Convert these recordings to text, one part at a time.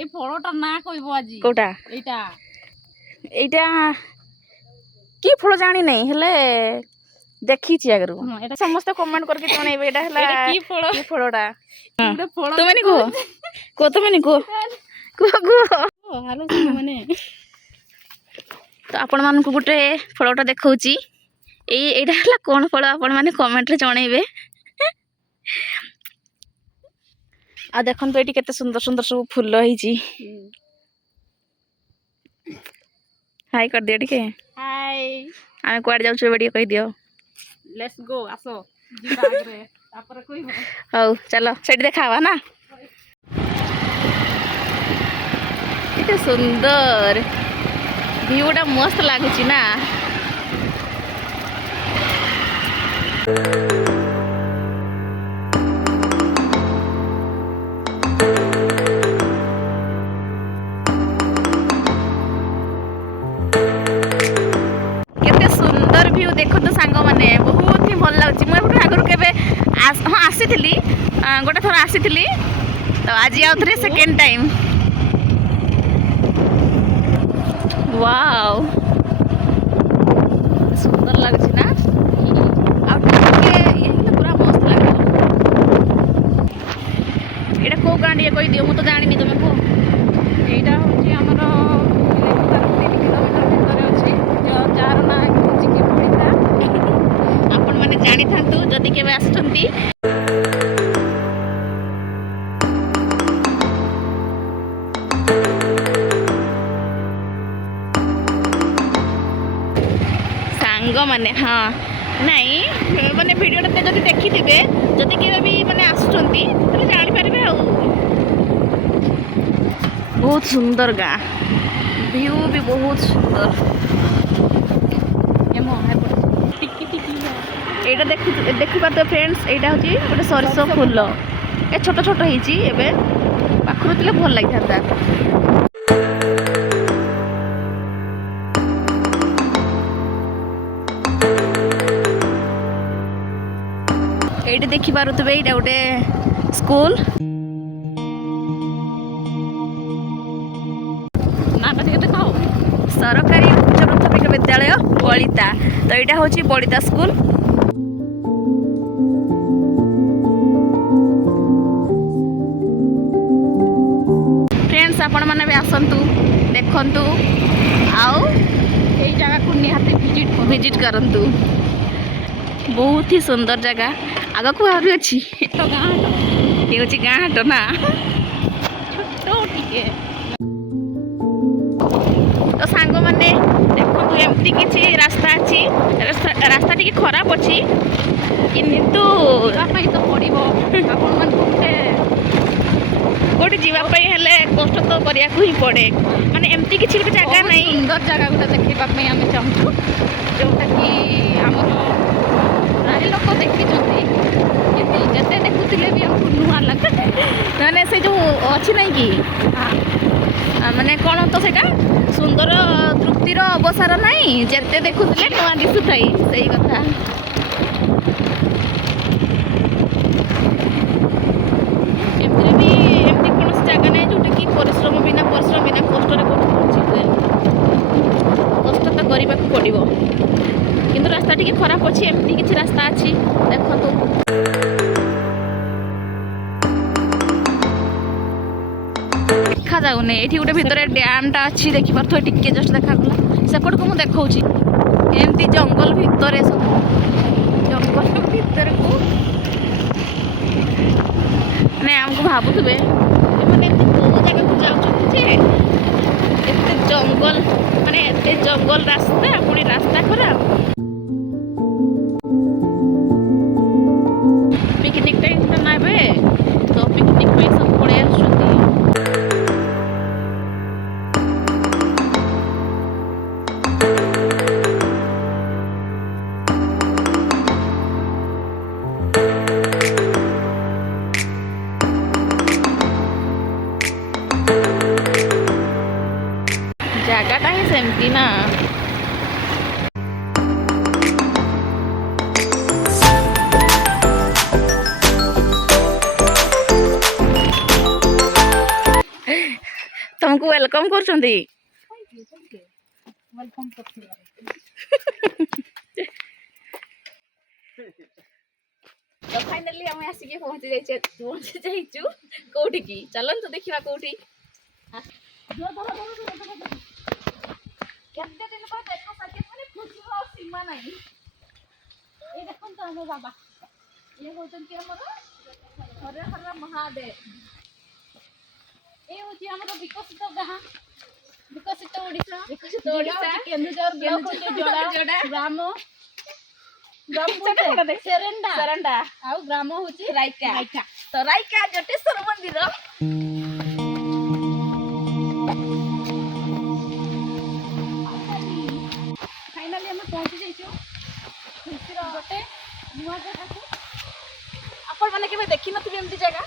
এই ফলটা না কইব আজি কোটা এইটা কি ফল জানি নাই হেলে দেখিছি আগରୁ ସମସ୍ତେ କମେଣ୍ଟ କରିକି ଜଣେଇବେ ଏଇଟା ହେଲା কি ফল କି ଫଳଟା ফল ତୁମେ ନି କୁହ ତୁମେ ନି କୁହ ହାଲୋ ମାନେ ତ ଆପଣମାନଙ୍କୁ ଗୋଟେ ଫଳଟା ଦେଖାଉଛି ଏଇଟା ହେଲା କ'ଣ ଫଳ ଆପଣମାନେ କମେଣ୍ଟରେ ଜଣେଇବେ। ଆଉ ଦେଖନ୍ତୁ ଏଇଠି କେତେ ସୁନ୍ଦର ସୁନ୍ଦର ସବୁ ଫୁଲ ହେଇଛି। ହାଇ କରିଦିଅ ଟିକେ। ହାଇ ଆମେ କୁଆଡ଼େ ଯାଉଛୁ ଏବେ ଟିକେ କହିଦିଅ। ଲେଟ୍ସ ଗୋ ଆସ ଯିବା ଆଗରେ ତାପରେ କହିବ। ହଉ ଚାଲ ସେଠି ଦେଖା ହବା ନା। କେତେ ସୁନ୍ଦର ଭିୟୁଟା ମସ୍ତ ଲାଗୁଛି ନା। କେତେ ସୁନ୍ଦର ଭିୟୁ ଦେଖନ୍ତୁ ସାଙ୍ଗମାନେ ବହୁତ ହିଁ ଭଲ ଲାଗୁଛି। ମୁଁ ଏପଟୁ ଆଗରୁ କେବେ ହଁ ଆସିଥିଲି ଗୋଟେ ଥର ଆସିଥିଲି ତ ଆଜି ଆଉ ଥରେ ସେକେଣ୍ଡ ଟାଇମ୍। वाव सुंदर लाଗୁଛି ନା ଆଉ ଟିକେ ଇଏ ହେଲେ ପୁରା ମସ୍ତ ଲାଗିବ। ଏଇଟା କୋଉ ଗାଁ ଟିକେ କହିଦିଅ ମୁଁ ତ ଜାଣିନି ତମେ କୁହ। এইটা হচ্ছে আমার 3 কিলোমিটার ভিতরে ଅଛି যার না হচ্ছে কি বড়িতা ଆପଣ ମାନେ ଜାଣିଥାନ୍ତୁ ଯଦି କେବେ ଆସୁଛନ୍ତି। ସାଙ୍ଗମାନେ ହଁ ନାଇଁ ମାନେ ଭିଡ଼ିଓଟା ଯଦି ଦେଖିଥିବେ ଯଦି କେବେ ବି ମାନେ ଆସୁଛନ୍ତି ତାହେଲେ ଜାଣିପାରିବେ ଆଉ। ବହୁତ ସୁନ୍ଦର ଗାଁ ଭିୟୁ ବି ବହୁତ ସୁନ୍ଦର। এইটা ଦେଖିପାରୁଥିବେ ଫ୍ରେଣ୍ଡସ୍ ଏଇଟା ହେଉଛି ଗୋଟେ ସରିଷ ଫୁଲ ଏ ଛୋଟ ଛୋଟ ହେଇଛି ଏବେ ପାଖରୁ ଥିଲେ ଭଲ ଲାଗିଥାନ୍ତା। এইটা ଦେଖିପାରୁଥିବେ ଏଇଟା ଗୋଟେ ସ୍କୁଲ ନାଟା ଟିକେ ଦେଖାଅ ସରକାରୀ ଉଚ୍ଚ ପ୍ରାଥମିକ ବିଦ୍ୟାଳୟ ବଳିତା। ତ ଏଇଟା ହେଉଛି ବଳିତା ସ୍କୁଲ। ଫ୍ରେଣ୍ଡସ୍ ଆପଣମାନେ ବି ଆସନ୍ତୁ ଦେଖନ୍ତୁ ଆଉ এই জায়গাକୁ ନିହାତି ଭିଜିଟ୍ କରନ୍ତୁ। ବହୁତ ହି ସୁନ୍ଦର ଜାଗା ଆଗକୁ ଆହୁରି ଅଛି। ଗାଁ ଇଏ ହେଉଛି ଗାଁ ହାଟ ନା ଛୋଟ ଟିକେ ତ ସାଙ୍ଗମାନେ ଦେଖନ୍ତୁ ଏମିତି କିଛି ରାସ୍ତା ଅଛି ରାସ୍ତା ଟିକେ ଖରାପ ଅଛି କିନ୍ତୁ ଯିବା ପାଇଁ ତ ପଡ଼ିବ ଆପଣମାନଙ୍କୁ ଗୋଟେ ଯିବା ପାଇଁ ହେଲେ କଷ୍ଟ ତ କରିବାକୁ ହିଁ ପଡ଼େ। ମାନେ ଏମିତି କିଛି ଗୋଟେ ଜାଗା ନାହିଁ ସୁନ୍ଦର ଜାଗା ଗୋଟେ ଦେଖିବା ପାଇଁ ଆମେ ଚାହୁଁଛୁ ଯେଉଁଟାକି ଆମର ପ୍ରାୟ ଲୋକ ଦେଖିଛନ୍ତି କିନ୍ତୁ ଯେତେ ଦେଖୁଥିଲେ ବି ଆମକୁ ନୂଆ ଲାଗେ। ମାନେ ସେ ଯେଉଁ ଅଛି ନାଇଁ କି ମାନେ କ'ଣ ତ ସେଇଟା ସୁନ୍ଦର ତୃପ୍ତିର ଅବସର ନାହିଁ ଯେତେ ଦେଖୁଥିଲେ ନୂଆ ଦିଶୁଥାଇ ସେଇ କଥା। ଏମିତିରେ ବି ଏମିତି କୌଣସି ଜାଗା ନାହିଁ ଯେଉଁଟାକି ପରିଶ୍ରମ ବିନା କଷ୍ଟରେ କରୁଛି କଷ୍ଟ ତ କରିବାକୁ ପଡ଼ିବ କିନ୍ତୁ ରାସ୍ତା ଟିକେ ଖରାପ ଅଛି। ଏମିତି କିଛି ରାସ୍ତା ଅଛି ଦେଖନ୍ତୁ। ଦେଖାଯାଉନି ଏଇଠି ଗୋଟେ ଭିତରେ ଡ୍ୟାମ୍ଟା ଅଛି ଦେଖିପାରୁଥିବେ ଟିକେ ଜଷ୍ଟ ଦେଖାଗଲା ସେପଟକୁ ମୁଁ ଦେଖାଉଛି। ଏମିତି ଜଙ୍ଗଲ ଭିତରେ ସବୁ ଜଙ୍ଗଲ ଭିତରକୁ ମାନେ ଆମକୁ ଭାବୁଥିବେ ଏମାନେ ଏମିତି କେଉଁ ଜାଗାକୁ ଯାଉଛନ୍ତି ଯେ ଏତେ ଜଙ୍ଗଲ ମାନେ ଏତେ ଜଙ୍ଗଲ ରାସ୍ତା ପୁଣି ରାସ୍ତା ଖରାପ। ପିକନିକ୍ ଟାଇମ୍ଟା ନା ଏବେ ତ ପିକନିକ୍ ପାଇଁ ସବୁ ପଳେଇ ଆସୁଛନ୍ତି। ଜାଗାଟା ହିଁ ସେମିତି ନା। ତମକୁ ୱେଲକମ୍ କରୁଛନ୍ତି। ତ ଫାଇନାଲି ଆମେ ଆସିକି ପହଞ୍ଚି ଯାଇଛୁ କୋଉଠିକି ଚାଲନ୍ତୁ ଦେଖିବା କୋଉଠି। କେତେ ଦିନ ପରେ ଦେଖା ସାକ୍ଷାତ ମାନେ ଖୁସିର ଆଉ ସୀମା ନାହିଁ। ଏଇ ଦେଖନ୍ତୁ ଆମ ବାବା, ଇଏ ହଉଛନ୍ତି ଆମର ହର ହର ମହାଦେବ। ଏ ହଉଛି ଆମର ବିକଶିତ ଗାଁ, ବିକଶିତ ଓଡ଼ିଶା, କେନ୍ଦୁଝର ବ୍ଲକ ଯୋଡ଼ା ଗ୍ରାମ ସେରେଣ୍ଡା ଆଉ ଗ୍ରାମ ହଉଛି ରାଇକା। ତ ରାଇକା ଜଟେଶ୍ୱର ମନ୍ଦିର ଫାଇନାଲି ଆମେ ପହଞ୍ଚି ଯାଇଛୁ ଖୁସିର ଗୋଟେ ନୂଆ ଜାଗାକୁ। ଆପଣମାନେ କେବେ ଦେଖିନଥିବେ ଏମିତି ଜାଗା।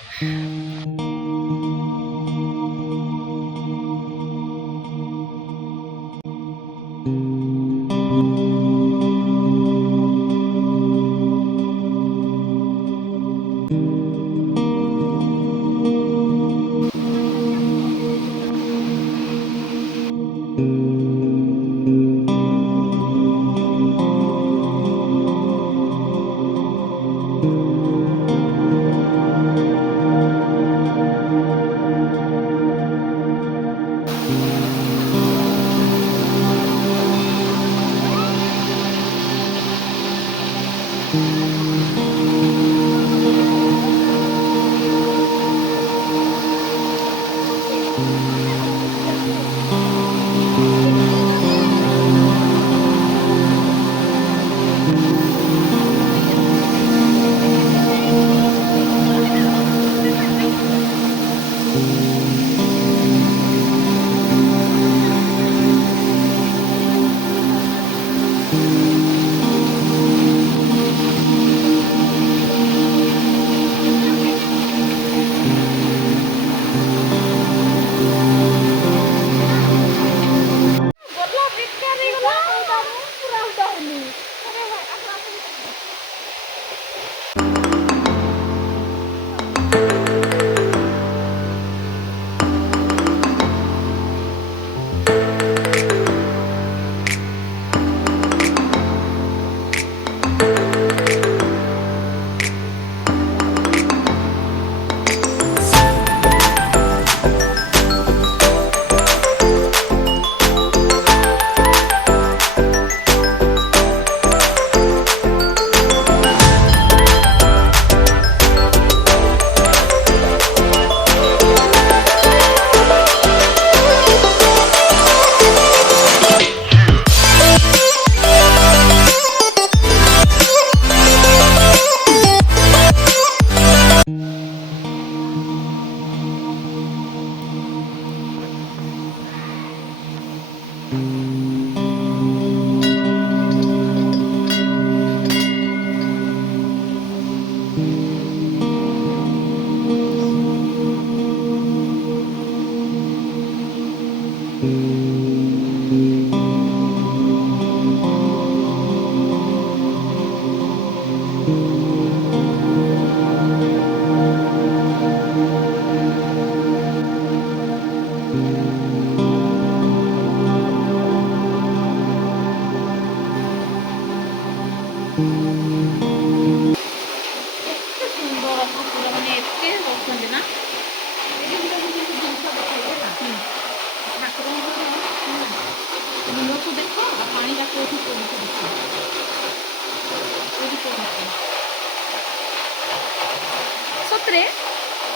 ସତରେ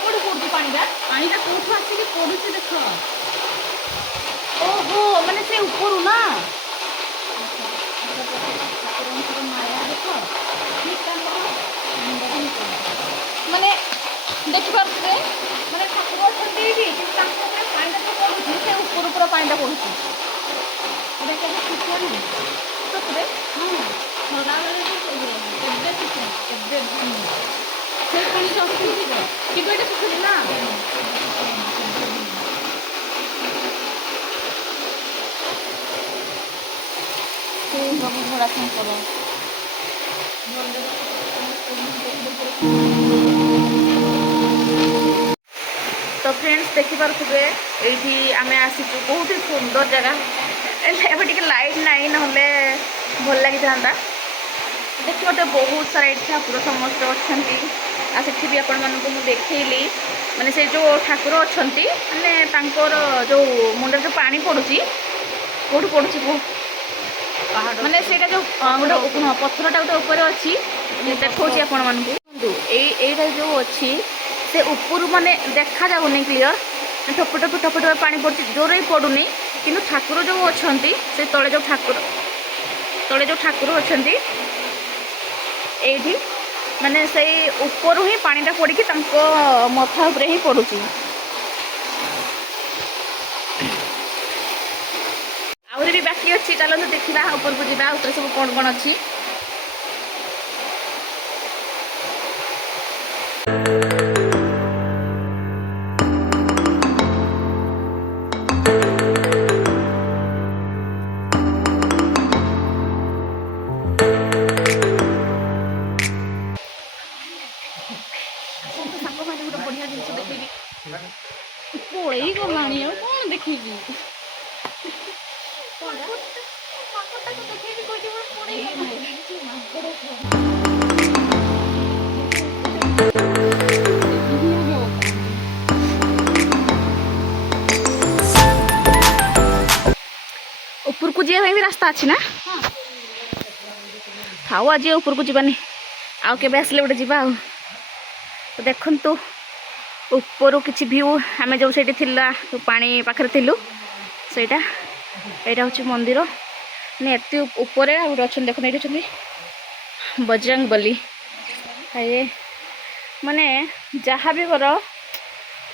କୋଉଠି ପଡୁଛି ପାଣିଟା କୋଉଠୁ ଆସିକି ପଡୁଛି ଦେଖ। ଓହୋ ମାନେ ସେ ଉପରୁ ନା ଠାକୁରଙ୍କର ମାୟା ଦେଖ ଠିକ ତାଙ୍କର ମାନେ ଦେଖିପାରୁଥିବେ ମାନେ ଠାକୁର ଅଛନ୍ତି ଏଇଠି କିନ୍ତୁ ତାଙ୍କ ଉପରେ ପାଣିଟା ତ ପଡୁଛି ସେ ଉପରୁ ପୁରା ପାଣିଟା ପଡୁଛି। ଏଇଟା କେବେ ଶୁଖିବା ନାହିଁ ସତରେ ଖରାବେଳେ କେବେ ଶୁଖେ କେବେ ସେ ପାଣି ତ ଅସୁବିଧା କିନ୍ତୁ ଏଇଟା ଶୁଖୁନି ନା। ସେ ପ୍ରଭୁ ଭୋଳା ଶଙ୍କର ତ फ्रेंड्स देखिपे ये आम आसीचु बहुत ही सुंदर जगह एवं लाइट नाई ना भल लगी था देखिए तो बहुत सारा ये ठाकुर समस्त अच्छा से भी आपण मानक मुझे देखली माने से जो ठाकुर अच्छा माने जो मुंडे जो पानी पड़ुची कौट पड़ुची माने से जो गोटे पत्थरटा गोटे ऊपर अच्छी देखा आपण मानक यहीटा जो अच्छी से ऊपर माने देखा जाऊनी क्लीयर ठप ठप ठप ठप पानी पड़ुची जोर ही पड़ुनी कि ठाकुर जो अच्छा से तले जो ठाकुर अच्छा ये माने से ऊपर ही पानीटा पड़ी मथा उपरे ही पड़ुची आहरी भी बाकी अच्छी चलते देखा ऊपर को जावा ऊपर सब कौन कौन अच्छी पड़े गलानी कौन देखी ऊपर को जावा भी रास्ता अच्छी ना थाऊ आज ऊपर को जानी आउ के आसले गोटे जा तो देखु ऊपर किसी भ्यू आम जो से पानी पाखे थिलु सेटा यहाँ हूँ मंदिर मैंने एत ऊपर गोटे अच्छा देखो ये बजरंग बली ये माने जहाँ भी कर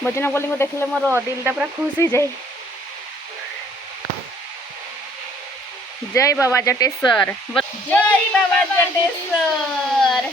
बजरंग बली को देखले मोर दिलटा पूरा खुश हो जाए। जय बाबा जटेश्वर जय बाबा जटेश्वर।